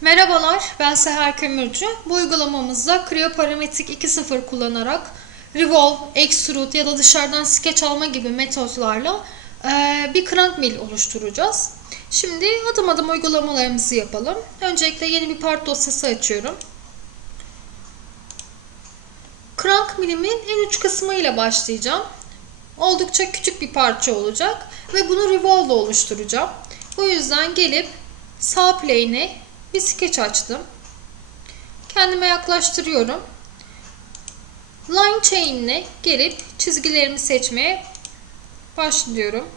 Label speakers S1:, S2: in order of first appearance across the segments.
S1: Merhabalar, ben Seher Kömürcü. Bu uygulamamızda Creo Parametrik 2.0 kullanarak Revolve, Extrude ya da dışarıdan sketch alma gibi metotlarla e, bir crank mill oluşturacağız. Şimdi adım adım uygulamalarımızı yapalım. Öncelikle yeni bir part dosyası açıyorum. Crank millimin en uç kısmı ile başlayacağım. Oldukça küçük bir parça olacak ve bunu Revolve oluşturacağım. Bu yüzden gelip sağ plane'e bir sketch açtım. Kendime yaklaştırıyorum. Line chain ile gelip çizgilerimi seçmeye başlıyorum.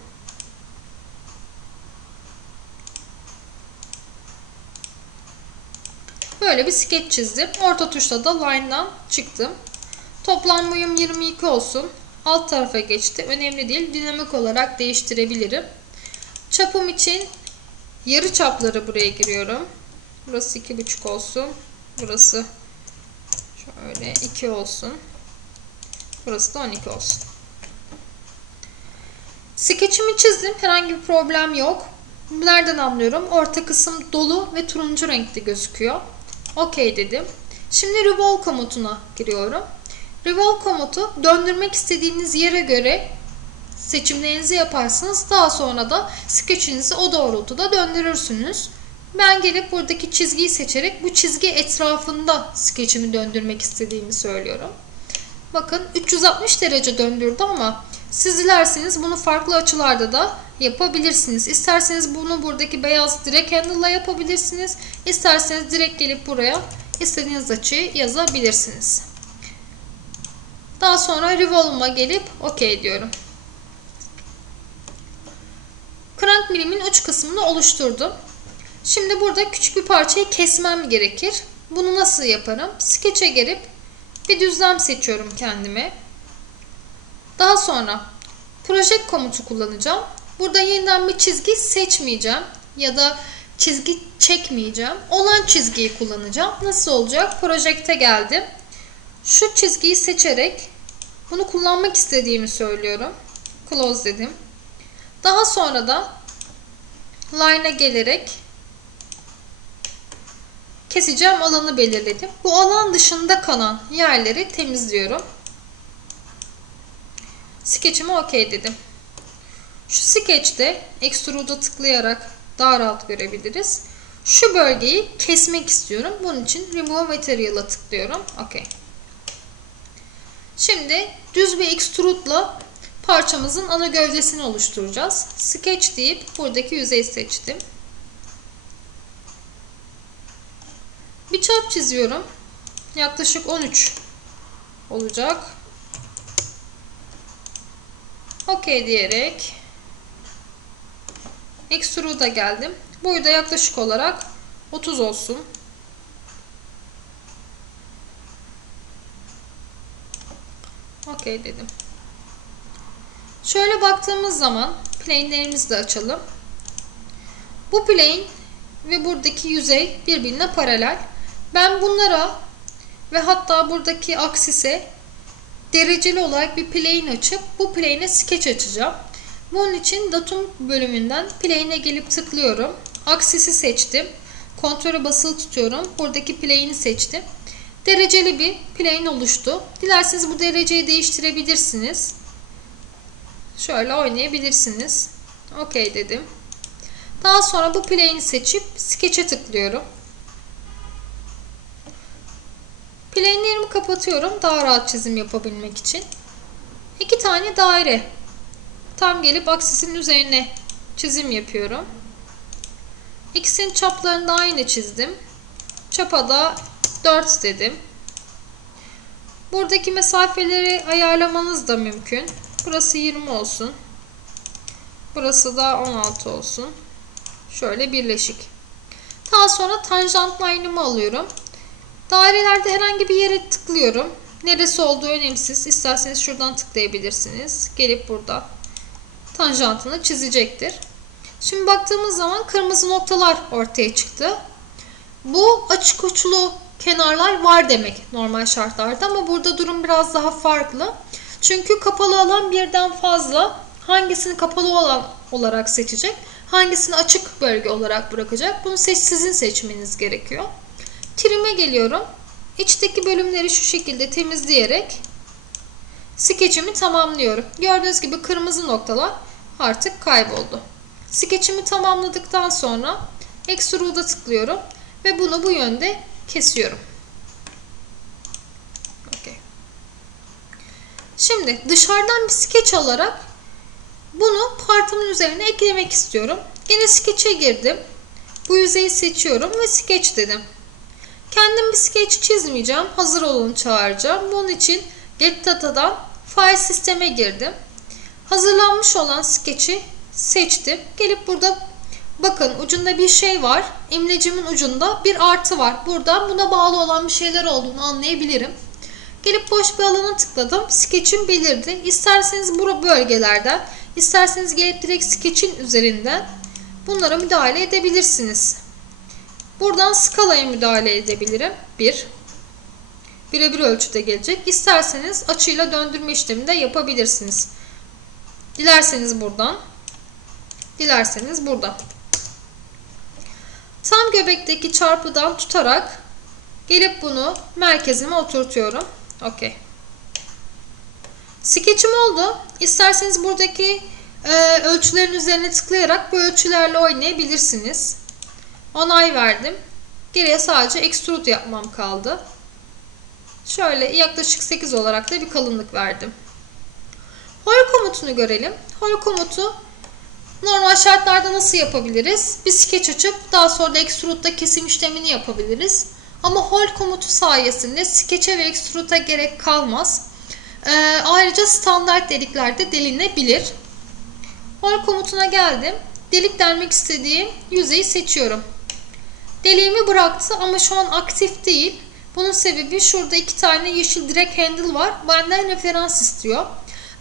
S1: Böyle bir sketch çizdim. Orta tuşla da line'dan çıktım. Toplam boyum 22 olsun. Alt tarafa geçti. Önemli değil. Dinamik olarak değiştirebilirim. Çapım için yarı çapları buraya giriyorum. Burası 2,5 olsun. Burası şöyle 2 olsun. Burası da 12 olsun. Skeçimi çizdim. Herhangi bir problem yok. Nereden anlıyorum? Orta kısım dolu ve turuncu renkte gözüküyor. OK dedim. Şimdi revolve komutuna giriyorum. Revolve komutu döndürmek istediğiniz yere göre seçimlerinizi yaparsınız. Daha sonra da skeçinizi o doğrultuda döndürürsünüz. Ben gelip buradaki çizgiyi seçerek bu çizgi etrafında skeçimi döndürmek istediğimi söylüyorum. Bakın 360 derece döndürdü ama siz dilerseniz bunu farklı açılarda da yapabilirsiniz. İsterseniz bunu buradaki beyaz direkt handle yapabilirsiniz. İsterseniz direkt gelip buraya istediğiniz açıyı yazabilirsiniz. Daha sonra revolve'a gelip OK diyorum. Crank milimin uç kısmını oluşturdum. Şimdi burada küçük bir parçayı kesmem gerekir. Bunu nasıl yaparım? Sketch'e gelip bir düzlem seçiyorum kendime. Daha sonra project komutu kullanacağım. Burada yeniden bir çizgi seçmeyeceğim ya da çizgi çekmeyeceğim. Olan çizgiyi kullanacağım. Nasıl olacak? Project'e geldim. Şu çizgiyi seçerek bunu kullanmak istediğimi söylüyorum. Close dedim. Daha sonra da line'a gelerek keseceğim alanı belirledim. Bu alan dışında kalan yerleri temizliyorum. Sketch'ime OK dedim. Şu sketch'te extrude'a tıklayarak daha rahat görebiliriz. Şu bölgeyi kesmek istiyorum. Bunun için remove material'a tıklıyorum. OK. Şimdi düz bir extrude'la parçamızın ana gövdesini oluşturacağız. Sketch deyip buradaki yüzeyi seçtim. Bir çap çiziyorum. Yaklaşık 13 olacak. OK diyerek Extrude'a geldim. Boyu da yaklaşık olarak 30 olsun. OK dedim. Şöyle baktığımız zaman plane'lerimizi de açalım. Bu plane ve buradaki yüzey birbirine paralel. Ben bunlara ve hatta buradaki aksise dereceli olarak bir plane açıp bu plane'e sketch açacağım. Bunun için datum bölümünden plane'e gelip tıklıyorum. Aksisi seçtim. Kontrolü basılı tutuyorum. Buradaki plane'i seçtim. Dereceli bir plane oluştu. Dilerseniz bu dereceyi değiştirebilirsiniz. Şöyle oynayabilirsiniz. OK dedim. Daha sonra bu plane'i seçip Sketch'e tıklıyorum. Plane'lerimi kapatıyorum daha rahat çizim yapabilmek için. İki tane daire. Tam gelip aksisin üzerine çizim yapıyorum. İkisinin çaplarını da aynı çizdim. Çapa da 4 dedim. Buradaki mesafeleri ayarlamanız da mümkün. Burası 20 olsun. Burası da 16 olsun. Şöyle birleşik. Daha sonra tanjant line'ımı alıyorum. Dairelerde herhangi bir yere tıklıyorum. Neresi olduğu önemsiz. İsterseniz şuradan tıklayabilirsiniz. Gelip burada tanjantını çizecektir. Şimdi baktığımız zaman kırmızı noktalar ortaya çıktı. Bu açık uçlu kenarlar var demek normal şartlarda ama burada durum biraz daha farklı. Çünkü kapalı alan birden fazla hangisini kapalı olan olarak seçecek hangisini açık bölge olarak bırakacak? Bunu seç, sizin seçmeniz gerekiyor. Trim'e geliyorum. İçteki bölümleri şu şekilde temizleyerek skeçimi tamamlıyorum. Gördüğünüz gibi kırmızı noktalar artık kayboldu. Skeçimi tamamladıktan sonra Extrude'a tıklıyorum ve bunu bu yönde kesiyorum. Okay. Şimdi dışarıdan bir skeç alarak bunu partımın üzerine eklemek istiyorum. Yine skeç'e girdim. Bu yüzeyi seçiyorum ve skeç dedim. Kendim bir skeç çizmeyeceğim. Hazır olanı çağıracağım. Bunun için Get Data'dan File Sisteme girdim. Hazırlanmış olan skeç'i seçtim. Gelip burada bakın ucunda bir şey var. İmlecimin ucunda bir artı var. Buradan buna bağlı olan bir şeyler olduğunu anlayabilirim. Gelip boş bir alana tıkladım. Skeç'im belirdi. İsterseniz bu bölgelerden, isterseniz gelip direkt skeç'in üzerinden bunlara müdahale edebilirsiniz. Buradan skalaya müdahale edebilirim. 1. Birebir ölçüde gelecek. İsterseniz açıyla döndürme işlemi de yapabilirsiniz. Dilerseniz buradan. Dilerseniz burada. Tam göbekteki çarpıdan tutarak gelip bunu merkezime oturtuyorum. Okey. Skeçim oldu. İsterseniz buradaki e, ölçülerin üzerine tıklayarak bu ölçülerle oynayabilirsiniz. Onay verdim. Geriye sadece extrude yapmam kaldı. Şöyle yaklaşık 8 olarak da bir kalınlık verdim. Hol komutunu görelim. Hol komutu normal şartlarda nasıl yapabiliriz? Bir skeç açıp daha sonra da extrude'da kesim işlemini yapabiliriz. Ama hol komutu sayesinde skeç'e ve extrude'a gerek kalmaz. Ee, ayrıca standart deliklerde delinebilir. Hol komutuna geldim. Delik delmek istediğim yüzeyi seçiyorum. Deliğimi bıraktı ama şu an aktif değil. Bunun sebebi şurada iki tane yeşil direk handle var. Benden referans istiyor.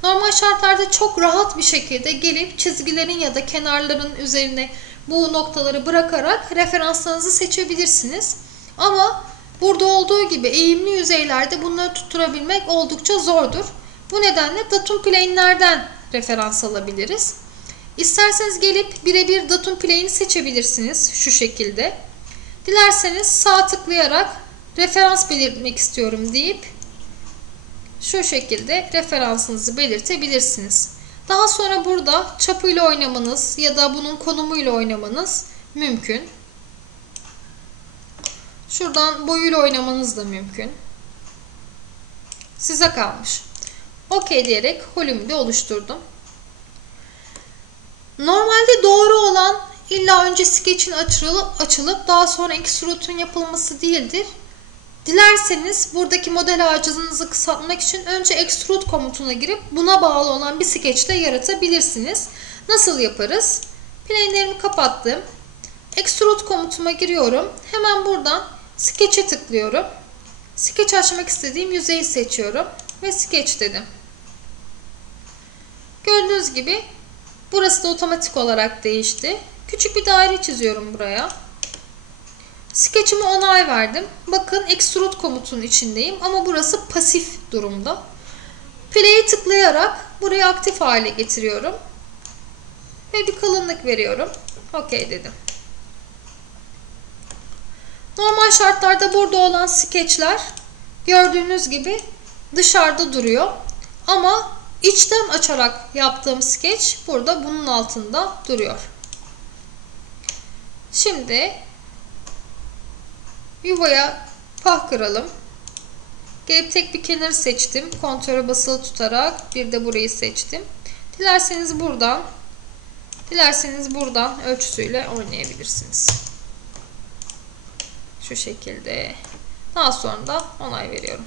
S1: Normal şartlarda çok rahat bir şekilde gelip çizgilerin ya da kenarların üzerine bu noktaları bırakarak referanslarınızı seçebilirsiniz. Ama burada olduğu gibi eğimli yüzeylerde bunları tutturabilmek oldukça zordur. Bu nedenle datum plane'lerden referans alabiliriz. İsterseniz gelip birebir datum plane'i seçebilirsiniz şu şekilde. Dilerseniz sağ tıklayarak referans belirtmek istiyorum deyip şu şekilde referansınızı belirtebilirsiniz. Daha sonra burada çapıyla oynamanız ya da bunun konumuyla oynamanız mümkün. Şuradan boyuyla oynamanız da mümkün. Size kalmış. OK diyerek holümü de oluşturdum. Normalde doğru olan illa önce sketch'in açılıp, açılıp daha sonra extrude'un yapılması değildir. Dilerseniz buradaki model ağacınızı kısaltmak için önce extrude komutuna girip buna bağlı olan bir sketch de yaratabilirsiniz. Nasıl yaparız? Plane'lerimi kapattım. Extrude komutuma giriyorum. Hemen buradan Sketch'e tıklıyorum. Sketch açmak istediğim yüzeyi seçiyorum ve Sketch dedim. Gördüğünüz gibi burası da otomatik olarak değişti. Küçük bir daire çiziyorum buraya. Sketch'ime onay verdim. Bakın extrude komutunun içindeyim ama burası pasif durumda. Play'e tıklayarak burayı aktif hale getiriyorum. Ve bir kalınlık veriyorum. OK dedim. Normal şartlarda burada olan skeçler gördüğünüz gibi dışarıda duruyor. Ama içten açarak yaptığım skeç burada bunun altında duruyor. Şimdi yuvaya pah kıralım. Gelip tek bir kenar seçtim. Kontrole basılı tutarak bir de burayı seçtim. Dilerseniz buradan dilerseniz buradan ölçüsüyle oynayabilirsiniz. Şu şekilde. Daha sonra da onay veriyorum.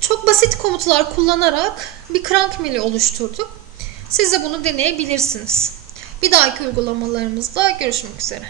S1: Çok basit komutlar kullanarak bir crank mili oluşturduk. Siz de bunu deneyebilirsiniz. Bir dahaki uygulamalarımızda görüşmek üzere.